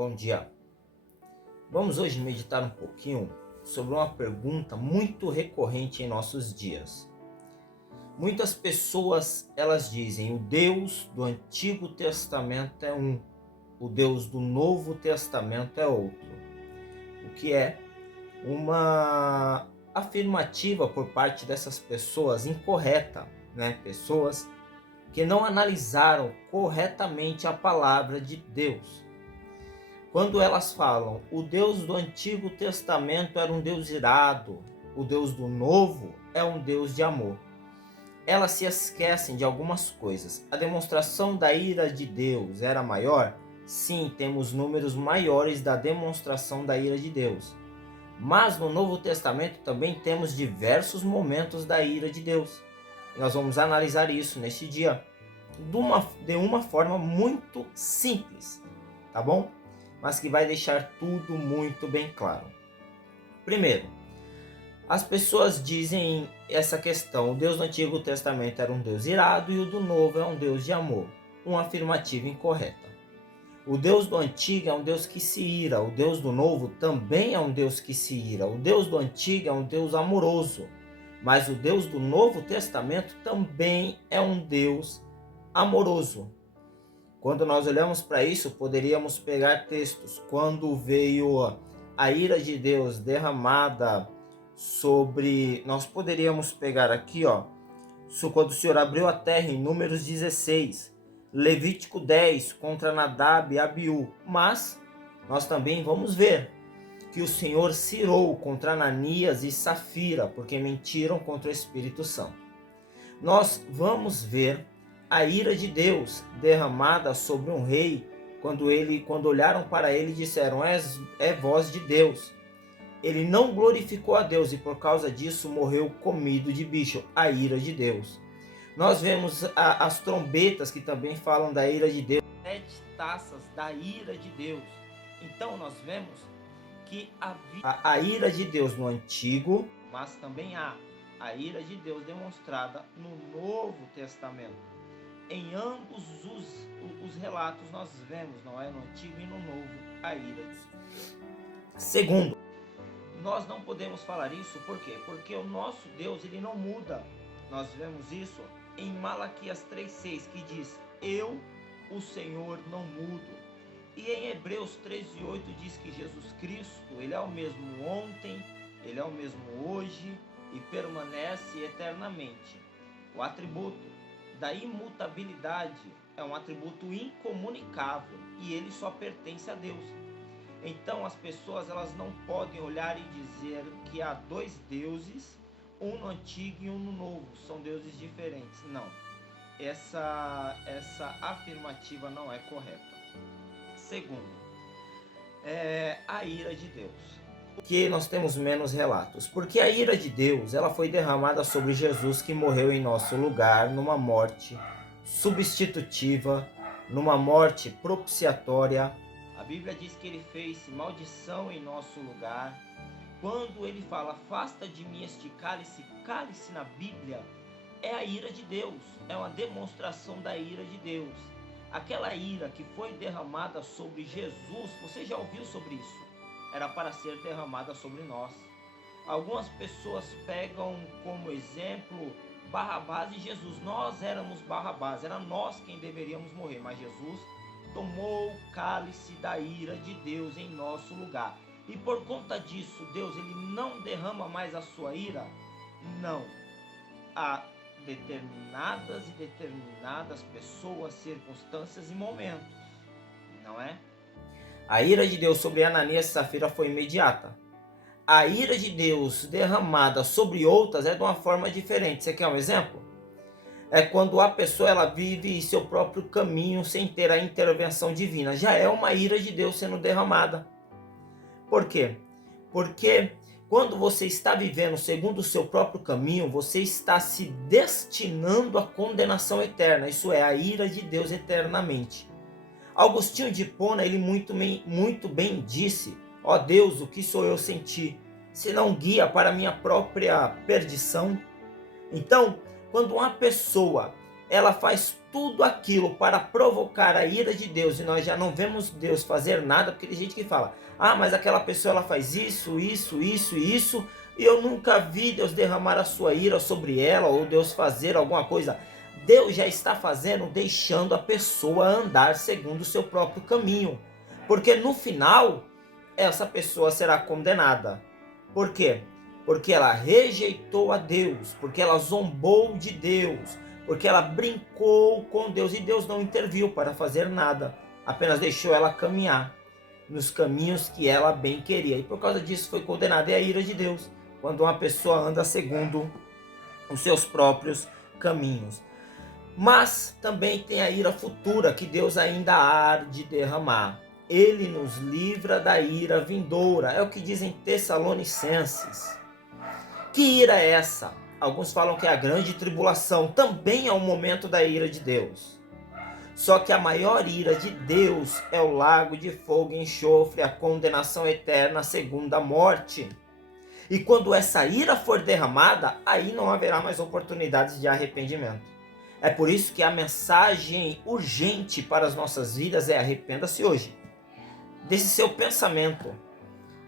Bom dia. Vamos hoje meditar um pouquinho sobre uma pergunta muito recorrente em nossos dias. Muitas pessoas, elas dizem, o Deus do Antigo Testamento é um, o Deus do Novo Testamento é outro. O que é uma afirmativa por parte dessas pessoas incorreta, né? Pessoas que não analisaram corretamente a palavra de Deus. Quando elas falam, o Deus do Antigo Testamento era um Deus irado, o Deus do Novo é um Deus de amor. Elas se esquecem de algumas coisas. A demonstração da ira de Deus era maior? Sim, temos números maiores da demonstração da ira de Deus. Mas no Novo Testamento também temos diversos momentos da ira de Deus. Nós vamos analisar isso neste dia de uma forma muito simples, tá bom? Mas que vai deixar tudo muito bem claro. Primeiro, as pessoas dizem essa questão, o Deus do Antigo Testamento era um Deus irado e o do Novo é um Deus de amor. Uma afirmativa incorreta. O Deus do Antigo é um Deus que se ira, o Deus do Novo também é um Deus que se ira. O Deus do Antigo é um Deus amoroso, mas o Deus do Novo Testamento também é um Deus amoroso. Quando nós olhamos para isso, poderíamos pegar textos. Quando veio a ira de Deus derramada sobre... Nós poderíamos pegar aqui, quando o Senhor abriu a terra em Números 16, Levítico 10, contra Nadab e Abiú. Mas nós também vamos ver que o Senhor se irou contra Ananias e Safira, porque mentiram contra o Espírito Santo. Nós vamos ver a ira de Deus derramada sobre um rei, quando olharam para ele e disseram, é voz de Deus. Ele não glorificou a Deus e por causa disso morreu comido de bicho, a ira de Deus. Nós vemos as trombetas que também falam da ira de Deus, 7 taças da ira de Deus. Então nós vemos que a ira de Deus no Antigo, mas também há a ira de Deus demonstrada no Novo Testamento. Em ambos os relatos nós vemos, não é? No Antigo e no Novo, a ira. Segundo, nós não podemos falar isso, por quê? Porque o nosso Deus, ele não muda. Nós vemos isso em Malaquias 3,6, que diz, eu, o Senhor, não mudo. E em Hebreus 13,8 diz que Jesus Cristo, ele é o mesmo ontem, ele é o mesmo hoje e permanece eternamente. O atributo da imutabilidade é um atributo incomunicável e ele só pertence a Deus. Então as pessoas elas não podem olhar e dizer que há dois deuses, um no Antigo e um no Novo, são deuses diferentes. Não, essa afirmativa não é correta. Segundo, a ira de Deus. Que nós temos menos relatos, porque a ira de Deus ela foi derramada sobre Jesus, que morreu em nosso lugar numa morte substitutiva, numa morte propiciatória. A Bíblia diz que ele fez maldição em nosso lugar. Quando ele fala, afasta de mim este cálice, cálice na Bíblia é a ira de Deus, é uma demonstração da ira de Deus. Aquela ira que foi derramada sobre Jesus, você já ouviu sobre isso? Era para ser derramada sobre nós. Algumas pessoas pegam como exemplo Barrabás e Jesus. Nós éramos Barrabás, era nós quem deveríamos morrer, mas Jesus tomou o cálice da ira de Deus em nosso lugar. E por conta disso, Deus ele não derrama mais a sua ira? Não. Há determinadas e determinadas pessoas, circunstâncias e momentos, não é? A ira de Deus sobre Ananias e Safira foi imediata. A ira de Deus derramada sobre outras é de uma forma diferente. Você quer um exemplo? É quando a pessoa ela vive seu próprio caminho sem ter a intervenção divina. Já é uma ira de Deus sendo derramada. Por quê? Porque quando você está vivendo segundo o seu próprio caminho, você está se destinando à condenação eterna. Isso é a ira de Deus eternamente. Agostinho de Hipona, ele muito bem disse, ó Deus, o que sou eu sem ti? Se não guia para a minha própria perdição. Então, quando uma pessoa ela faz tudo aquilo para provocar a ira de Deus, e nós já não vemos Deus fazer nada, porque tem gente que fala, mas aquela pessoa ela faz isso, isso, isso e isso, e eu nunca vi Deus derramar a sua ira sobre ela, ou Deus fazer alguma coisa. Deus já está fazendo, deixando a pessoa andar segundo o seu próprio caminho, porque no final, essa pessoa será condenada. Por quê? Porque ela rejeitou a Deus, porque ela zombou de Deus, porque ela brincou com Deus, e Deus não interviu para fazer nada, apenas deixou ela caminhar nos caminhos que ela bem queria, e por causa disso foi condenada. É a ira de Deus, quando uma pessoa anda segundo os seus próprios caminhos. Mas também tem a ira futura, que Deus ainda há de derramar. Ele nos livra da ira vindoura, é o que dizem Tessalonicenses. Que ira é essa? Alguns falam que é a grande tribulação, também é o momento da ira de Deus. Só que a maior ira de Deus é o lago de fogo e enxofre, a condenação eterna, a segunda morte. E quando essa ira for derramada, aí não haverá mais oportunidades de arrependimento. É por isso que a mensagem urgente para as nossas vidas é: arrependa-se hoje desse seu pensamento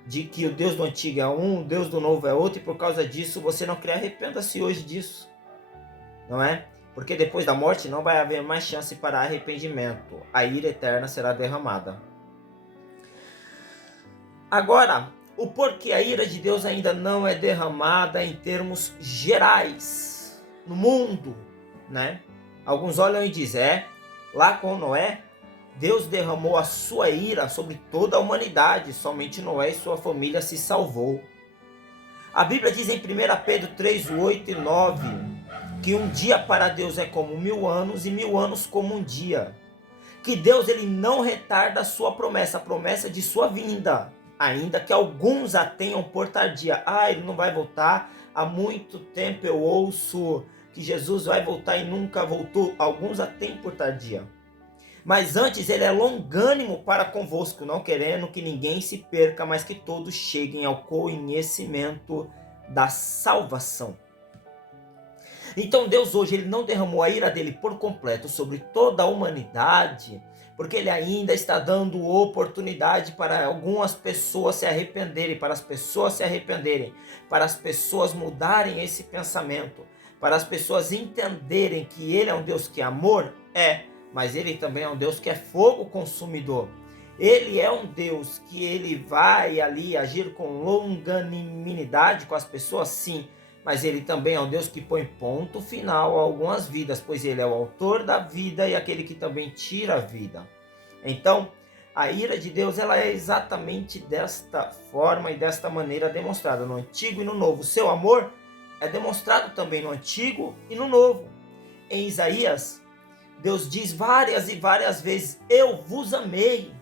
de que o Deus do antigo é um, o Deus do novo é outro, e por causa disso você não crê. Arrependa-se hoje disso, não é? Porque depois da morte não vai haver mais chance para arrependimento. A ira eterna será derramada. Agora, o porquê a ira de Deus ainda não é derramada em termos gerais no mundo, né? Alguns olham e dizem, lá com Noé, Deus derramou a sua ira sobre toda a humanidade, somente Noé e sua família se salvou. A Bíblia diz em 1 Pedro 3, 8 e 9, que um dia para Deus é como 1000 anos, e 1000 anos como um dia. Que Deus ele não retarda a sua promessa, a promessa de sua vinda, ainda que alguns a tenham por tardia. Ele não vai voltar. Há muito tempo eu ouço que Jesus vai voltar e nunca voltou. Alguns a têm por tardia. Mas antes ele é longânimo para convosco, não querendo que ninguém se perca, mas que todos cheguem ao conhecimento da salvação. Então Deus hoje ele não derramou a ira dele por completo sobre toda a humanidade, porque ele ainda está dando oportunidade para algumas pessoas se arrependerem, para as pessoas se arrependerem, para as pessoas mudarem esse pensamento, para as pessoas entenderem que ele é um Deus que é amor, mas ele também é um Deus que é fogo consumidor. Ele é um Deus que ele vai ali agir com longanimidade com as pessoas, sim, mas ele também é um Deus que põe ponto final a algumas vidas, pois ele é o autor da vida e aquele que também tira a vida. Então, a ira de Deus ela é exatamente desta forma e desta maneira demonstrada no Antigo e no Novo. O seu amor é demonstrado também no Antigo e no Novo. Em Isaías, Deus diz várias e várias vezes, eu vos amei.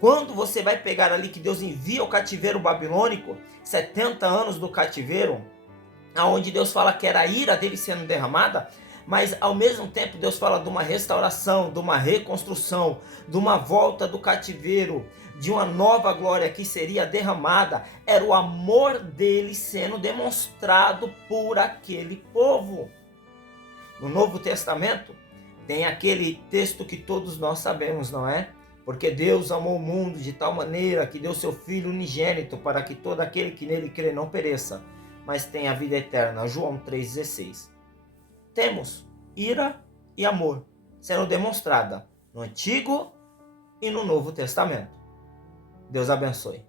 Quando você vai pegar ali que Deus envia o cativeiro babilônico, 70 anos do cativeiro, onde Deus fala que era a ira dele sendo derramada, mas ao mesmo tempo Deus fala de uma restauração, de uma reconstrução, de uma volta do cativeiro, de uma nova glória que seria derramada. Era o amor dele sendo demonstrado por aquele povo. No Novo Testamento, tem aquele texto que todos nós sabemos, não é? Porque Deus amou o mundo de tal maneira que deu seu Filho unigênito para que todo aquele que nele crê não pereça, mas tenha a vida eterna. João 3,16. Temos ira e amor sendo demonstrada no Antigo e no Novo Testamento. Deus abençoe.